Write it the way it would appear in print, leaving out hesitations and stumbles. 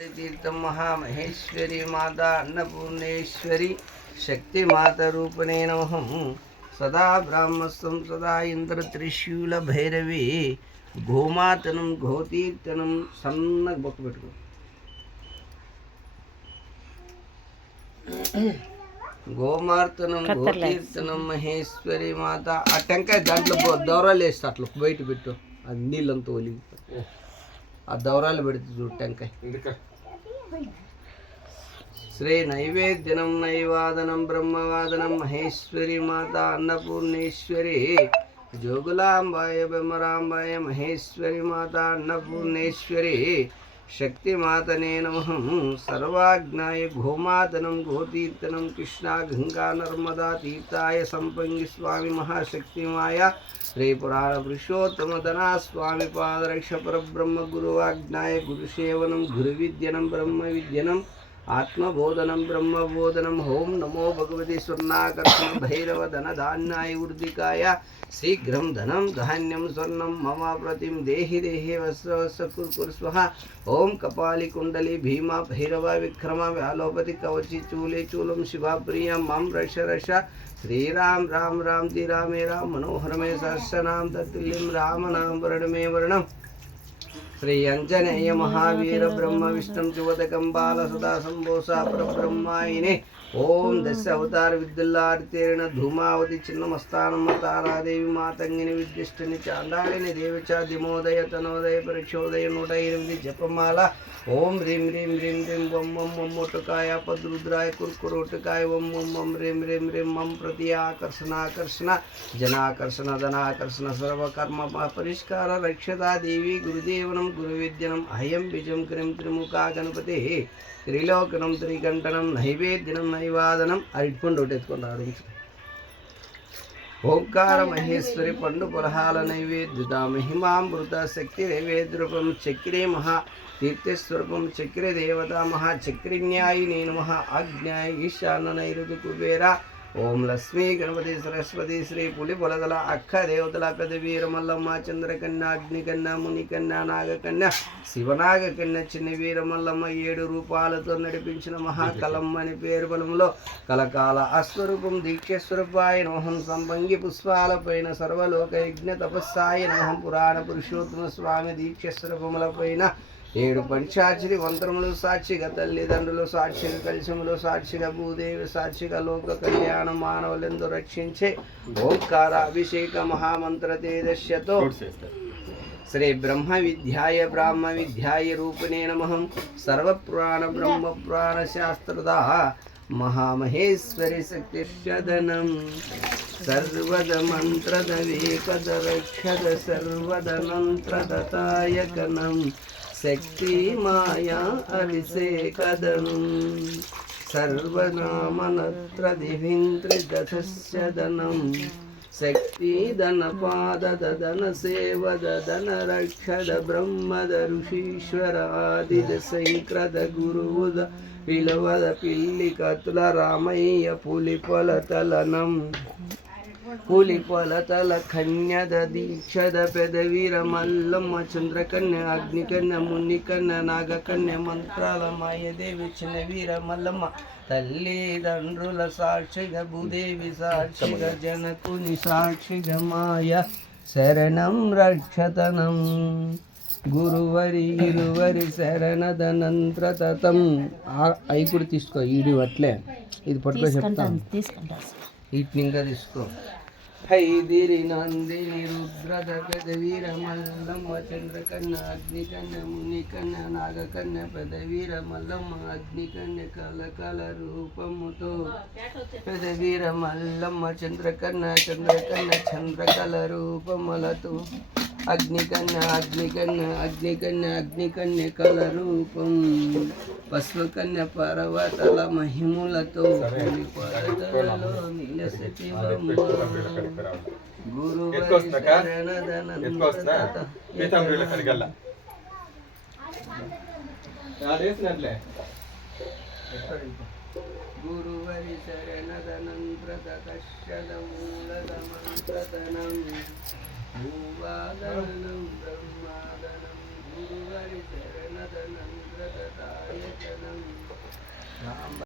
तीर्थम महामहेश्वरी माता अन्नपूर्णेश्वरी शक्ति माता रूपणे नमः सदा ब्राह्मस्तं सदा इंद्र त्रिशूल भैरवी गोमातनं गोतीर्थनं सन्न बొక్క పెట్టుకో గోమార్తనం గోతీర్థనం మహేశ్వరి మాత ఆ టెంకాయ దాంట్లో దౌరాలు వేస్తా అట్లా బయట పెట్టు అది నీళ్ళంతా ఒలిగి ఆ దౌరాలు పెడుతుంది చూడు టెంకాయ శ్రీ నైవేద్యనం నైవాదనం బ్రహ్మవాదనం మహేశ్వరి మాత అన్నపూర్ణేశ్వరి జోగులాంబాయ బ్రహ్మరాంబాయ మహేశ్వరి మాత అన్నపూర్ణేశ్వరి శక్తి మాతనే నమః సర్వాజ్ఞాయ గోమాతనం గోతీర్థనం కృష్ణా గంగా నర్మదా తీర్థాయ సంపంగి స్వామి మహాశక్తిమాయ శ్రీ పురాణ పురుషోత్తమ ధనా స్వామి పాదరక్ష పరబ్రహ్మ గురువాజ్ఞాయ గురుసేవనం గురు విద్యనం బ్రహ్మ విద్యనం ఆత్మబోధనం బ్రహ్మబోధనం ఓం నమో భగవతి స్వర్ణాకర్షణ భైరవ ధన ధాన్యాయ ఊర్ధికాయ శీఘ్రం ధనం ధాన్యం స్వర్ణం మమ ప్రతిం దేహి దేహి వస్త్రవస్త్ర స్వహ ఓం కపాలి కుండలి భీమ భైరవ విక్రమ వ్యాలోపతి కవచి చూలి చూలం శివప్రియం మం రక్ష రక్ష శ్రీరామ్ రామ్ రామ్ తి రామే రామ్ మనోహరమే సహస్రనామ తత్తుల్యం రామనామ వర్ణమే వర్ణం శ్రీ అంజనేయ మహావీర బ్రహ్మ విష్ణు చువదకం బాల సదా సంబోసా పరబ్రహ్మాయినే ఓం దశ అవతార విద్యుల్లారితేరిణ ధూమావతి చిన్నమస్థానమ్మ తారాదేవి మాతంగిని విద్యుష్టిని చాండాళిని దేవిచాదిమోదయ తనోదయ పరీక్షోదయ 108 జపమాల ఓం హ్రీం హ్రీం హ్రీం హ్రీం ఓం ఓం ఓం ఒట్టుకాయ పద్రుద్రాయ కుర్కురోటుకాయ ఓం ఓం ఓం హ్రీం హ్రీం హ్రీం మం ప్రతి ఆకర్షణ జనాకర్షణ ధనాకర్షణ సర్వకర్మ పరిష్కార రక్షతా దేవి గురుదేవనం గురువిద్యనం అహం బిజం క్రీం త్రిముఖా గణపతి త్రిలోకనం త్రికంఠనం నైవేద్యనం నైవాదనం అరిటిపండు ఒకటి ఎత్తుకొని ఆడించు ఓంకార మహేశ్వరి పండు పులహాల నైవేద్యుత మహిమామృత శక్తి నైవేద్యరూపం చక్రే మహా తీర్థస్వరూపం చక్రే దేవత మహా చక్రిన్యాయిని నమః ఆజ్ఞాయ ఈశాన నైరుతి కుబేర ఓం లక్ష్మీ గణపతి సరస్వతి శ్రీ పులి పొలదల అక్క దేవతల పెద్ద వీరమల్లమ్మ చంద్రకన్య అగ్నికన్య మునికన్య నాగకన్య శివనాగకన్య చిన్న వీరమల్లమ్మ 7 రూపాలతో నడిపించిన మహాకలమ్మ అని పేరు బలంలో కలకాల అస్వరూపం దీక్షస్వరూపాయ నమః సంభంగి పుష్పాలపైన సర్వలోక యజ్ఞ తపస్సాయ నమః పురాణ పురుషోత్తమ స్వామి దీక్షస్వరూపములపైన 7 పంచాక్షరి మంత్రములు సాక్షిగా తల్లిదండ్రులు సాక్షిగా కలిసములు సాక్షిగా భూదేవి సాక్షిగా లోక కళ్యాణ మానవులెందు రక్షించే ఓంకార అభిషేక మహామంత్ర తేజస్యతో శ్రీ బ్రహ్మ విద్యాయ బ్రాహ్మ విద్యాయ రూపిణే నమః సర్వపురాణ బ్రహ్మ పురాణ శాస్త్రద మహామహేశ్వరి శక్తిషదనం సర్వద మంత్రద వేకద రక్షద సర్వద మంత్రదతాయకనం శక్తి మాయా అభిషేకదం సర్వనామనత్రదివింత్రిదశస్యదనం శక్తి ధన పాదదన సేవదన రక్షద బ్రహ్మద ఋషీశ్వర ఆదిద శంక్రద గురువుద పిలవద పిల్లికతుల రామయ్య పులిపొలతలనం పులిపొలతల కన్యద దీక్షద పెదవీర మల్లమ్మ చంద్రకన్య అగ్నికన్య మునికన్య నాగకన్య మంత్రాల మాయదేవి చిన్న వీర మల్లమ్మ తల్లిదండ్రుల సాక్షిగా భూదేవి సాక్షిగా జనకుని సాక్షిగా మాయ శరణం రక్షతనం గురువరి ఇరువరి శరణదనంత్రతతం అవి కూడా తీసుకో ఈడి అట్లే ఇది పట్టుకో చెప్తాను వీటిని ఇంకా తీసుకో హైదిరి నందిని రుద్రద పెదవీర మల్లమ్మ చంద్రకన్య అగ్నికన్య మునికన్య నాగకన్య పెదవీర మల్లమ్మ అగ్నికన్య కలకల రూపముతో పెదవీర మల్లమ్మ చంద్రకన్య చంద్రకల రూపములతో అగ్నికన్య కల రూపం పశ్వకన్య పర్వతల మహిములతో గురువరి శరణదనంత్రదూలదమంత్రదనం భూవాదనం బ్రహ్మాదనం गुरुहरि चरणतनन्द्रततायतनं राम